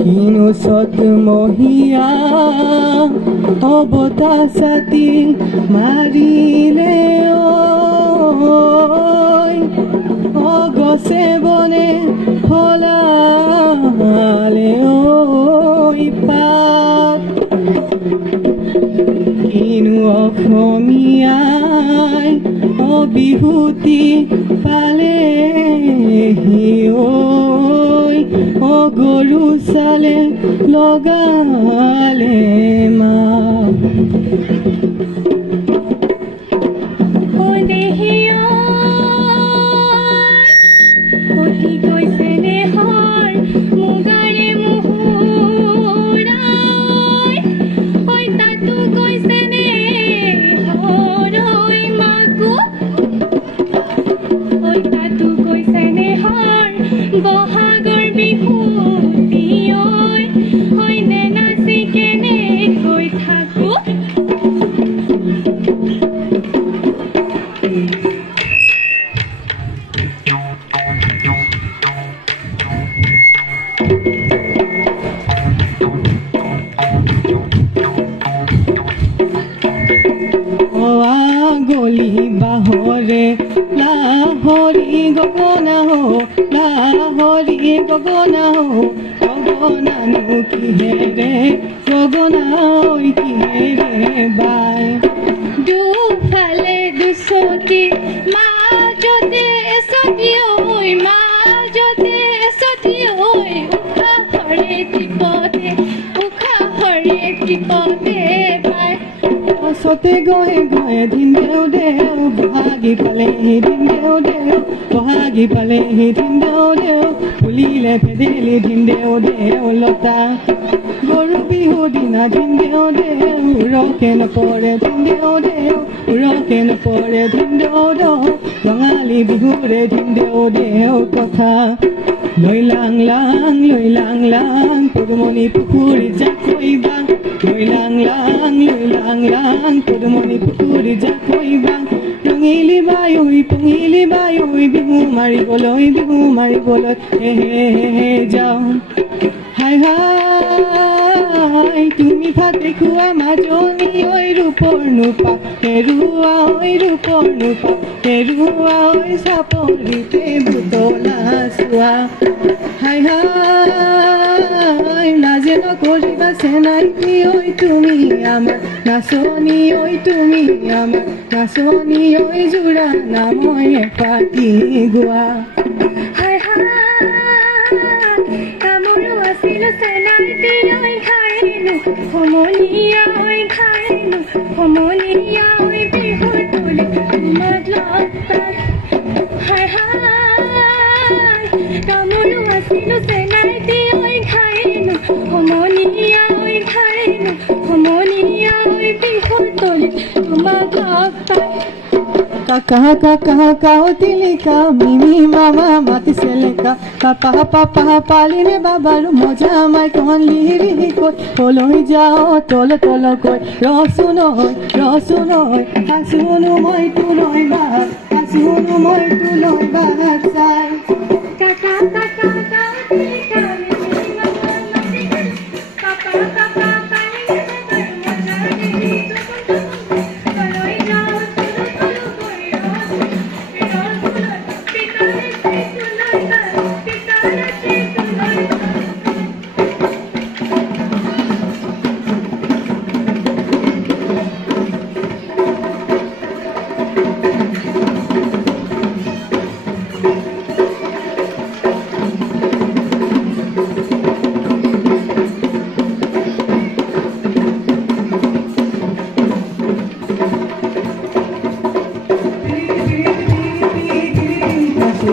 কিনো সত মহিয়া অবতাসাতি মারিলে অগছে বনে ফলালে পাত কিনো অসমীয়াই অবিহুতি পালে গরু চালে লগালে মা গলি বাহরে লাহরি গগনা হো লাহরি গগনা হো গগনানো কিহেৰে গগনা কিহেৰে বাই দুফালে দুচকী মাজতে এচকী মাজতে এচকী উশাহৰে টিপতে পায় সতে গয়ে গয়ে দিন দেও দেও বহাগী পালে দিন দেও দেও বহাগী পালে দিন দেও দেও ফুলিলে ফেদেলি দিন দেও দেও লতা গৰু বিহু দিনা দিন দেও দেও ৰকে নপৰে দিন দেও দেও ৰকে নপৰে দিন দেও দেও ৰঙালী বিহুৰে দিন দেও দেও কথা লৈ লাং লাং পদুমণি পুখুৰী জাকৈবা লৈ লাং লাং পদুমণি পুখুৰী জাকৈবা ৰঙিলি বায়ুই বিহু মাৰিবলৈ হে যাওঁ হাই হাই তুমি ভাতে খোৱা মাজনী ঐ ৰূপৰ নোপা হেৰুৱা চাপৰিতে বুটলা চোৱা হাই হাই লাজে নকৰিবা চেনাইকি ঐ তুমি আমাৰ নাচনী ঐ জোৰা নামই পাতি গোৱা হাই হাই কামৰো আছিলো চেনাইটি ঐ খাইনো সমনীয়া ঐ বিহুৰ তুলি তোমাক লগ পাই হাই হাই কামৰো আছিলো চেনাইটি ঐ খাইনো সমনীয়া ঐ বিহুৰ তুলি তোমাক লগ পাই কাকা তিলিকা মিমি মামা মাতিছে লেকা পাপা পালিনে বাবাৰু মজা মাই কন লিহি কৈ কলৈ যাওঁ তল কৈ ৰচুন হৈ আচুনো মই তোলৈ বাট চাই কাকা তিলিকা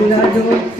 Lado